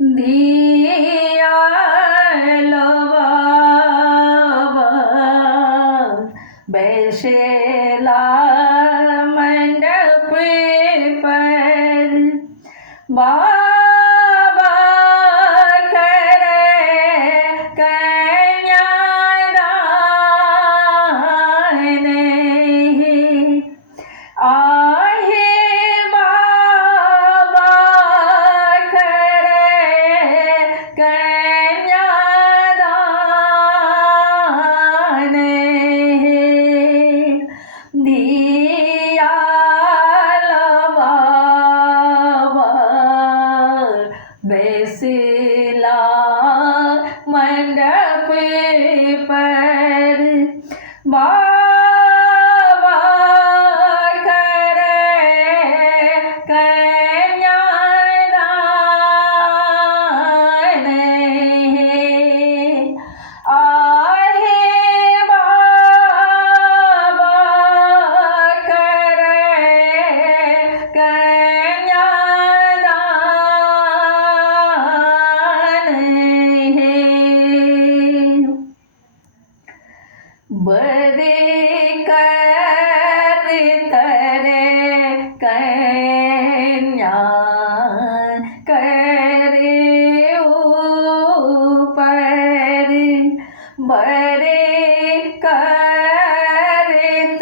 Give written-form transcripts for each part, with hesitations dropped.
दिया लवा बैसेला मंडप पर बाबा करे कन्यादान आहे बाबा करे कन्यादान दिया लवा बैसला मंडप पर बाबा करे कन्यादान आहे बाबा करे कन्यादान बरे कर तरे कन्या करे ऊपर बरे कर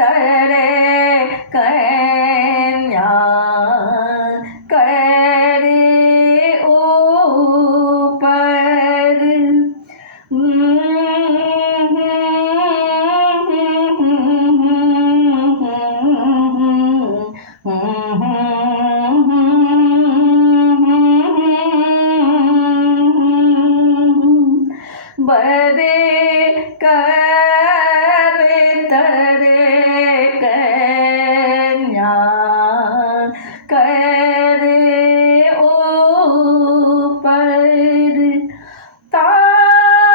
तरे कन्या करे ऊपर बरे कर तरे कन्या करे ऊपर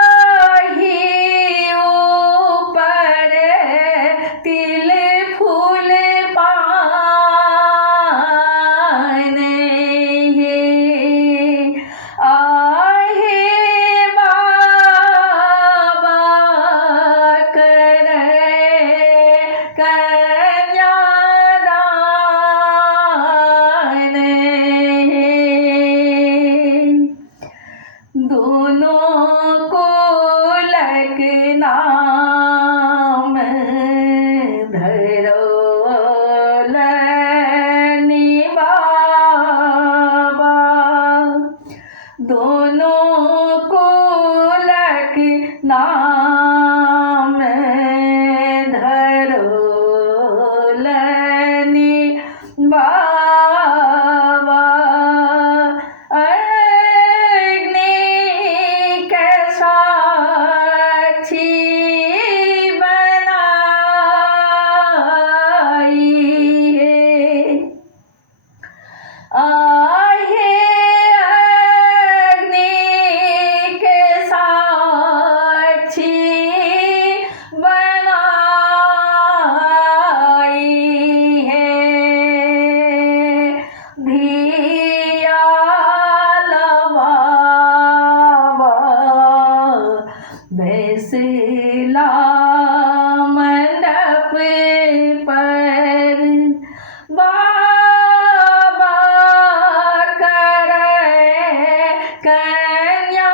ताही ऊपर तिल फूल पान आहे बाबा करे कन्यादान दोनों कुलक नाम धरो लनी बाबा दोनों कुलक नाम धरो लनी बाबा अग्नि के साक्षी बनाई है आहे अग्नि के साक्षी बनाई है धिया लवा बैसला मंडप पर बाबा करे कन्यादान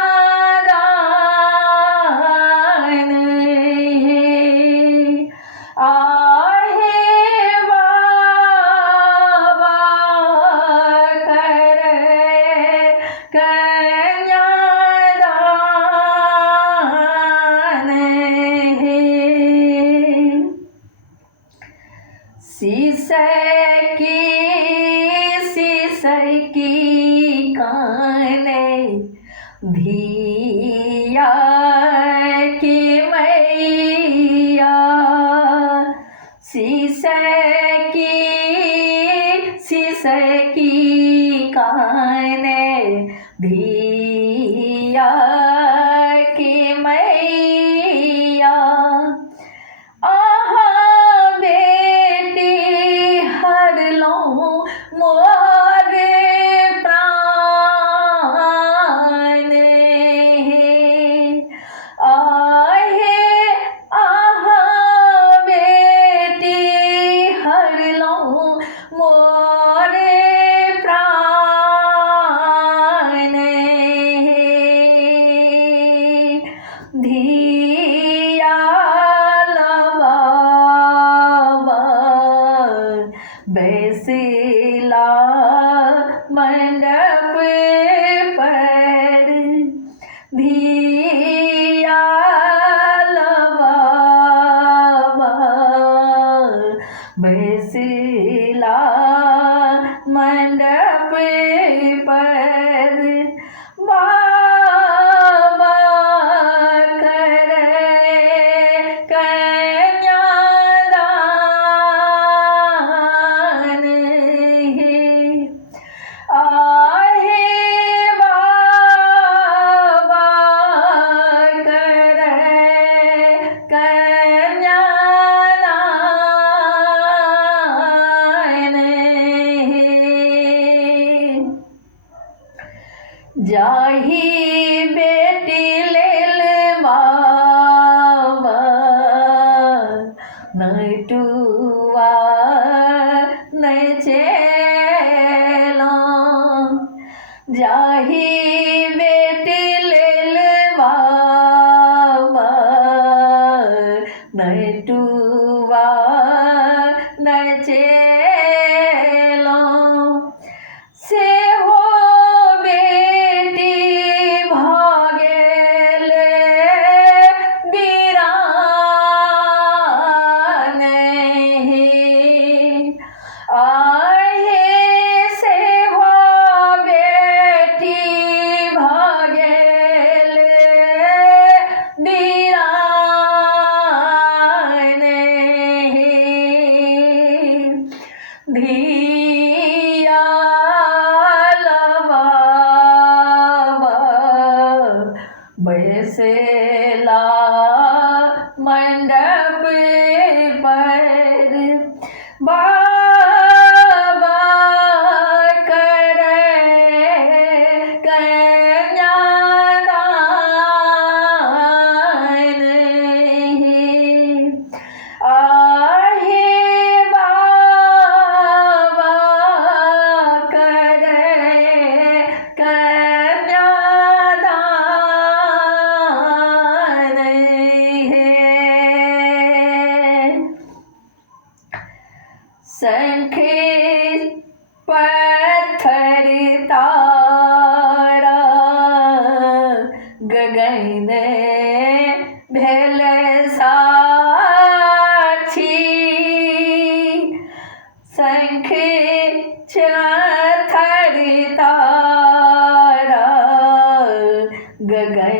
आहे बाबा करे कन्यादान शीशे की काने धिया की मैया शीशे की काने धिया की मैया आहा बेटी हर लो मोर प्राण मंडप पर धियाल बाबा बैसला मंडप पर बाबा करे कन्यादान आहे बाबा करे कन्यादान जाही बेटी लेल बाबा नटुआ नचेला जाही बेटी लेल बाबा नटुआ नचेला से हो बेटी भागेले बीरान आहे से हो बेटी भागेले बीरान धियाल बाबा बैसला मंडप पर बाबा करे कन्यादान आहे बाबा करे कन्यादान शंख पत्थर तारा गगन भेल साक्षी शंख पत्थर तारा गगन